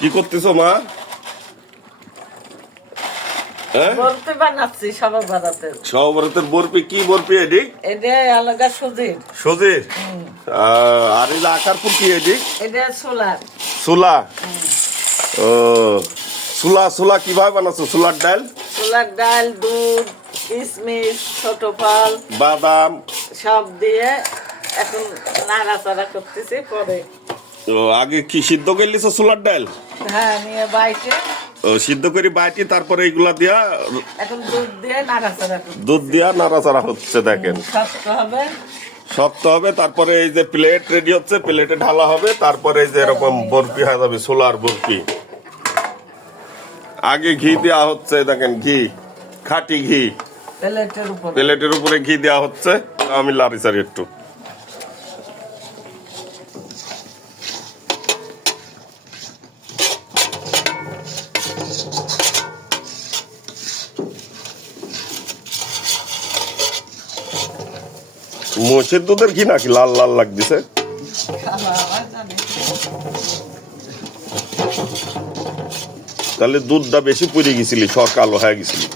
কি করতেছো মা? হ্যাঁ, বরফি বানাচ্ছি সবরাতের বরফি। কি বরফি এডি? এটা আলাদা সুজির। সুজির। আর এই যে আকার ফুলকি এডি? এটা ছোলার। সুলা। ও, সুলা সুলা কিভাবে বানাচ্ছো? সুলার ডাল, ছোলার ডাল, দুধ, কিশমিশ, ছোট ফল, বাদাম সব দিয়ে এখন নাড়াচাড়া করতেছি। পরে তো আগে কি সিদ্ধ করে লিছো সুলার ডাল? হ্যাঁ, নিয়ে বাইটে ও, সিদ্ধ করে বাইটি তারপরে এইগুলা দিয়া এখন দুধ দিয়ে নাড়াচাড়া করতেছি। দুধ দিয়া নাড়াচাড়া হচ্ছে। দেখেন শক্ত হবে। শক্ত হবে, তারপরে এই যে প্লেট রেডি হচ্ছে, প্লেটে ঢালা হবে, তারপরে এই যে এরকম বরফি হয়ে যাবে, সোলার বরফি। আগে ঘি দেওয়া হচ্ছে, দেখেন ঘি, খাঁটি ঘি প্লেটের উপরে ঘি দেওয়া হচ্ছে। আমি লাড়ি সারি একটু। মোষের দুধের ঘি নাকি লাল লাল লাগতেছে? তাহলে দুধটা বেশি পুড়ে গেছিলি, সর কালো হয়ে গেছিলি।